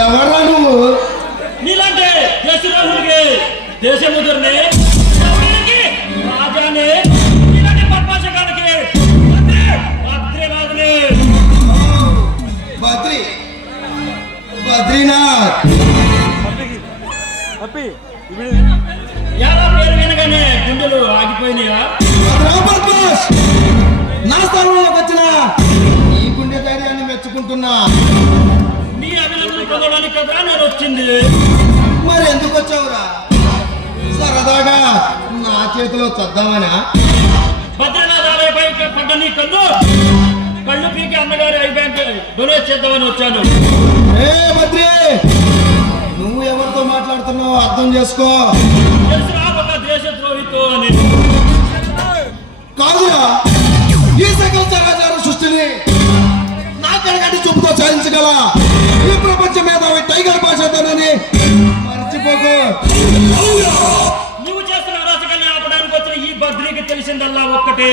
ఎవరా నువ్వు? నీలాంటి దేశద్రోహుడికి దేశముద్రని రాజాని నీలాంటి పద్మాశకానికి బద్రీనాథ్ని. బద్రీనాథ్ ఎలా పేరు వినగానే గుండెలు ఆగిపోయినాయా? నా స్థానంలోకి వచ్చిన ఈ గుండె ధైర్యాన్ని మెచ్చుకుంటున్నా. నీ అభినందనలు పొందడానికి కదా నేను వచ్చింది. మరి ఎందుకు వచ్చావురా? సరదాగా నా చేతిలో చద్దామనా? బద్రీనాథ్ ఆలయపై పడ్డ నీ కళ్ళు పీకి అన్నగారి ఐ బ్యాంక్ డొనేట్ చేద్దామని వచ్చాను. ఏ బద్రీ, నువ్వు ఎవరితో మాట్లాడుతున్నావు అర్థం చేసుకో. తెలుసురా ఒక దేశద్రోహితో అని. కాదురా, ఈ సకల చరాచర సృష్టిని నా కడగంటి చూపుతో సాధించగల ఈ ప్రపంచ మేధావి టైగర్ భాషతోనని మర్చిపోకు. నువ్వు చేస్తున్న అరాచకాన్ని ఆపడానికి వచ్చిన ఈ బద్రీకి తెలిసిందల్లా ఒక్కటే,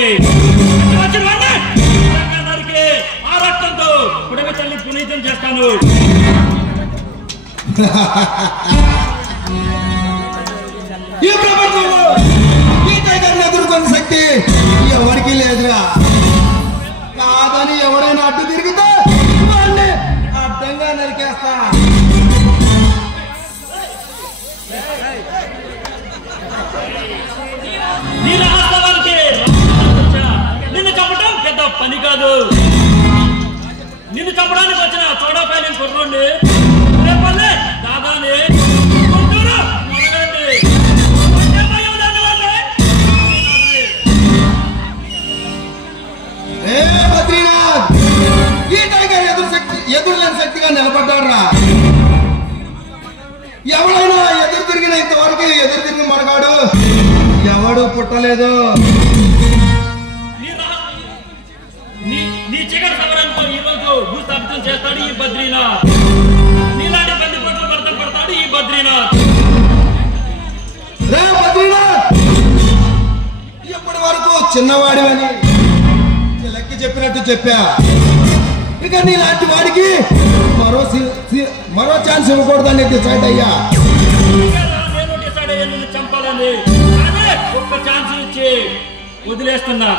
నరికి ఆ రక్తంతో పుడమి తల్లి పునీతం చేస్తాను. ఈ ప్రపంచంలో ఈ టైగర్ని ఎదుర్కొన్న శక్తి ఎవరికి లేదురా. కాదని ఎవడైనా అడ్డు తిరిగితే వాడిని అడ్డంగా నరికేస్తా. నీ రహస్యానికి నిన్ను చంపడం పెద్ద పని కాదు. నిన్ను చంపడానికి వచ్చిన చోడాపల్లి కుర్రోండి రేపల్లె దాదాని గుంటూరు మొదలండి. బద్రీనాథ్ ఈ టైగర్ ఎదురులేని శక్తిగా నిలబడ్డాడురా. ఎవడైనా ఎదురు తిరిగిన ఇంతవరకు ఎదురు తిరిగి మరగాడు ఎవడు పుట్టలేదు. నీ చిగర సమరంతో ఈ రోజు భూస్థాపితం చేస్తాడు ఈ బద్రీనాథ్. నీలాంటి బంది పట్ల భర్త పడతాడు ఈ బద్రీనాథ్. రే బద్రీనాథ్, ఇప్పటి వరకు చిన్నవాడివని లెక్కి చెప్పినట్టు చెప్పా. ఇక నీలాంటి వాడికి మరో ఛాన్స్ ఇవ్వకూడదని డిసైడ్ అయ్యా. నేను డిసైడ్ అయ్యా నిన్ను చంపాలని. ఒక్క ఛాన్స్ ఇచ్చి వదిలేస్తున్నా.